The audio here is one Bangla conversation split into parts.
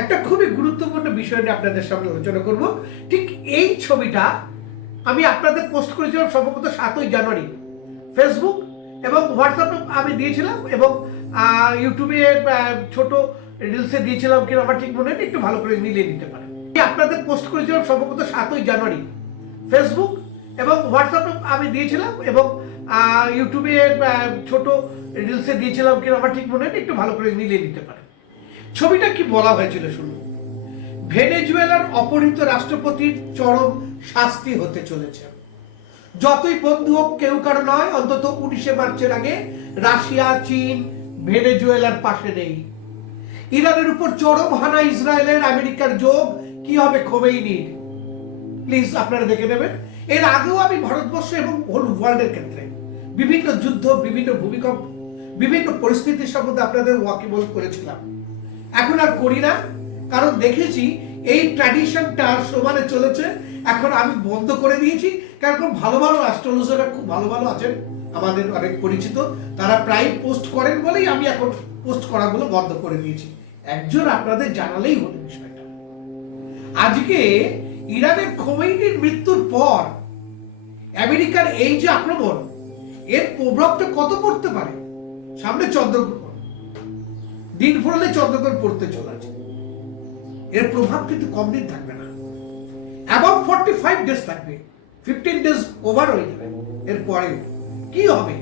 একটা খুবই গুরুত্বপূর্ণ বিষয় নিয়ে আপনাদের সামনে আলোচনা করব। ঠিক এই ছবিটা আমি আপনাদের পোস্ট করেছিলাম সম্ভবত 7ই জানুয়ারি ফেসবুক এবং হোয়াটসঅ্যাপে আমি দিয়েছিলাম এবং ইউটিউবে ছোট রিলসে দিয়েছিলাম, কিন্তু আমার ঠিক মনে নেই, একটু ভালো করে মিলিয়ে নিতে পারেন। আপনাদের পোস্ট করেছিলাম সম্ভবত 7ই জানুয়ারি ফেসবুক এবং হোয়াটসঅ্যাপে আমি দিয়েছিলাম এবং ইউটিউবে ছোট রিলসে দিয়েছিলাম, কিন্তু আমার ঠিক মনে নেই, একটু ভালো করে মিলিয়ে নিতে পারেন। ছবিটা কি বলা হয়েছিল শুনুন। ভেনেজুয়েলার অপহৃত রাষ্ট্রপতির চরম শাস্তি হতে চলেছে। যতই বন্ধু হোক কেউ কারো নয়, অন্তত 19শে মার্চের আগে রাশিয়া, চীন ভেনেজুয়েলার পাশে নেই। ইরানের উপর চরম হানা ইসরায়েলের, আমেরিকার যোগ কি হবে খোমেনির, প্লিজ আপনারা দেখে নেবেন। এর আগেও আমি ভারতবর্ষ এবং হোল ওয়ার্ল্ডের ক্ষেত্রে বিভিন্ন যুদ্ধ, বিভিন্ন ভূমিকম্প, বিভিন্ন পরিস্থিতির সম্বন্ধে আপনাদের ওয়াকিবল করেছিলাম। এখন আর করি না, কারণ দেখেছি এই ট্র্যাডিশনটা সমানে চলেছে। এখন আমি বন্ধ করে দিয়েছি, কারণ ভালো ভালো অ্যাস্ট্রোলজাররা খুব ভালো ভালো আছেন, আমাদের অনেক পরিচিত, তারা প্রায় পোস্ট করেন বলেই আমি এখন পোস্ট করাগুলো বন্ধ করে দিয়েছি। একজন আপনাদের জানালেই হলো বিষয়টা। আজকে ইরানের খোমেনির মৃত্যুর পর আমেরিকার এই যে আক্রমণ, এর প্রভাবটা কত পড়তে পারে? সামনে চন্দ্রগ্রহণ, দিন ফুরলে চন্দ্রগ্রহণ পড়তে চলেছে। এর প্রভাব কিন্তু কম দিন থাকবে না, অ্যাবাউট 45 ডেজ থাকবে, 15 ডেজ ওভার হয়ে যাবে। এর পরেও কি হবে?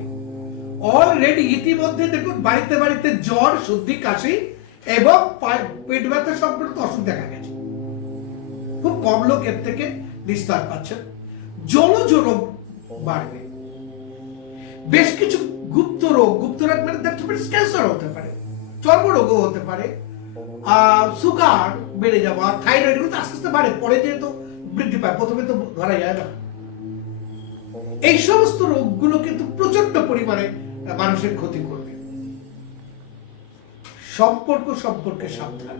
অলরেডি ইতিমধ্যে দেখুন বাড়িতে বাড়িতে জ্বর, সর্দি, কাশি এবং পেট ব্যথা সম্পর্কিত অসুখ দেখা গেছে। খুব কম লোক এর থেকে নিস্তার পাচ্ছেন। জলজ রোগ বাড়বে, বেশ কিছু গুপ্ত রোগ মানে ক্যান্সার হতে পারে, চর্মরোগও হতে পারে, সুগার বেড়ে যাওয়া, থাইরয়েড, এগুলো আস্তে আস্তে বাড়ে, পরে যেহেতু বৃদ্ধি পায়, প্রথমে তো ধরা যায় না। এই সমস্ত রোগগুলো কিন্তু প্রচন্ড পরিমাণে মানুষের ক্ষতি করবে। সম্পর্কে সাবধান।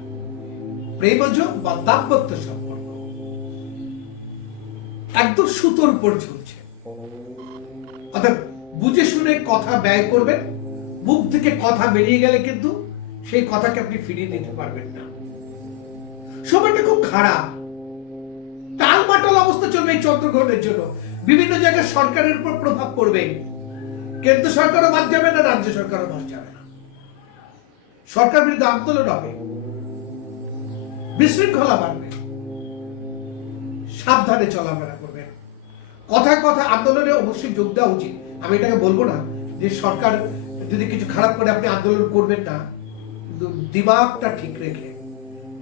প্রেমজ বা দাম্পত্য সম্পর্ক একদম সুতোর উপর ঝুলছে। অর্থাৎ বুঝে শুনে কথা ব্যয় করবেন। মুখ থেকে কথা বেরিয়ে গেলে কিন্তু সেই কথাকে আপনি ফিরিয়ে নিতে পারবেন না। সময়টা খুব খারাপ, টালমাটাল অবস্থা চলবে এই চন্দ্রগ্রহণের জন্য। বিভিন্ন জায়গায় সরকারের উপর প্রভাব পড়বে। কেন্দ্র সরকারও বাদ যাবে না, রাজ্য সরকারও বাদ যাবে না। সরকার বিরুদ্ধে আন্দোলন হবে, বিশৃঙ্খলা বাড়বে। সাবধানে চলাফেরা করবেন। কথায় কথায় আন্দোলনে অবশ্যই যোগ দেওয়া উচিত। আমি এটাকে বলবো না যে সরকার যদি কিছু খারাপ করে আপনি আন্দোলন করবেন না, কিন্তু দিমাগটা ঠিক রেখে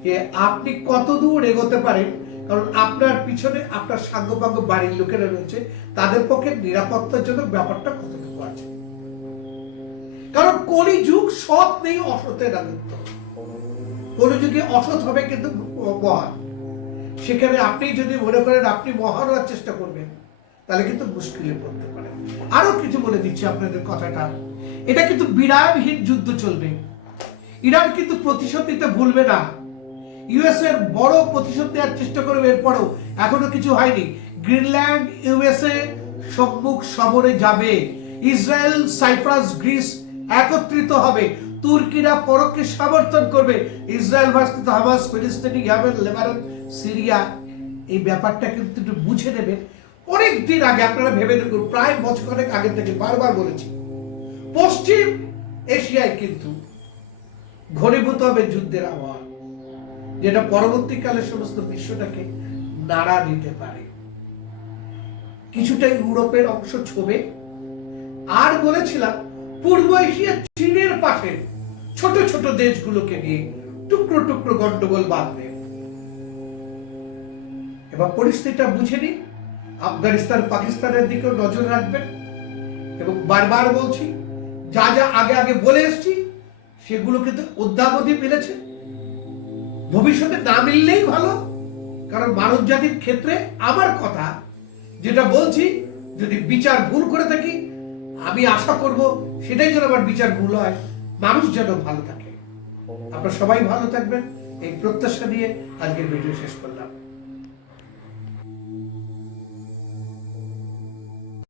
যে আপনি কত দূর এগোতে পারেন, কারণ আপনার পিছনে আপনার সাঙ্গপাঙ্গ বাড়ির লোকেরা রয়েছে, তাদের পক্ষে নিরাপত্তার জন্য ব্যাপারটা কতটুকু আছে। কারণ কলিযুগ, সৎ নেই, অসতের রাজত্ব। কলিযুগে অসৎ হবে কিন্তু মহান। সেখানে আপনি যদি মনে করেন আপনি মহান হওয়ার চেষ্টা করবেন, তাহলে কিন্তু মুশকিলে পড়তে পারেন। আরো কিছু বলে দিচ্ছি আপনাদের কথাটা, এটা কিন্তু বিরামহীন যুদ্ধ চলবে। ইরান কিন্তু প্রতিশোধ নিতে ভুলবে না। ইউএসএ এর বড় প্রতিশোধ নেওয়ার চেষ্টা করবে। এরপরেও এখনো কিছু হয়নি। গ্রিনল্যান্ড ইউএসএ সম্মুখ সমরে যাবে। ইসরায়েল, সাইপ্রাস, গ্রিস একত্রিত হবে। তুর্কিরা পরোক্ষে সমর্থন করবে। ইসরায়েল ভার্সেস হামাস, ফিলিস্তিনি, ইয়েমেন, লেবানন, সিরিয়া। এই ব্যাপারটা কিন্তু একটু বুঝে নেবেন। অনেক দিন আগে আপনারা ভেবে দেখুন, প্রায় বছরখানেক আগে থেকে বারবার বলেছি, পশ্চিম এশিয়ায় কিন্তু ঘনীভূত হবে যুদ্ধের আবহাওয়া, যেটা পরবর্তীকালে সমস্ত বিশ্বটাকে নাড়া দিতে পারে। কিছুটা ইউরোপের অংশ ছোবে। আর বলেছিলাম পূর্ব এশিয়া, চীনের পাশে ছোট ছোট দেশগুলোকে নিয়ে টুকরো টুকরো গন্ডগোল বাঁধবে। এবার পরিস্থিতিটা বুঝে নিন। আফগানিস্তান, পাকিস্তানের দিকেও নজর রাখবেন। এবং বারবার বলছি, যা যা আগে আগে বলে এসছি সেগুলো কিন্তু অদ্যাবধি মিলেছে। ভবিষ্যতে না মিললেই ভালো, কারণ মানব জাতির ক্ষেত্রে আমার কথা যেটা বলছি, যদি বিচার ভুল করে থাকি, আমি আশা করব সেটাই যেন আমার বিচার ভুল হয়, মানুষ যেন ভালো থাকে। আপনারা সবাই ভালো থাকবেন, এই প্রত্যাশা নিয়ে আজকের ভিডিও শেষ করলাম।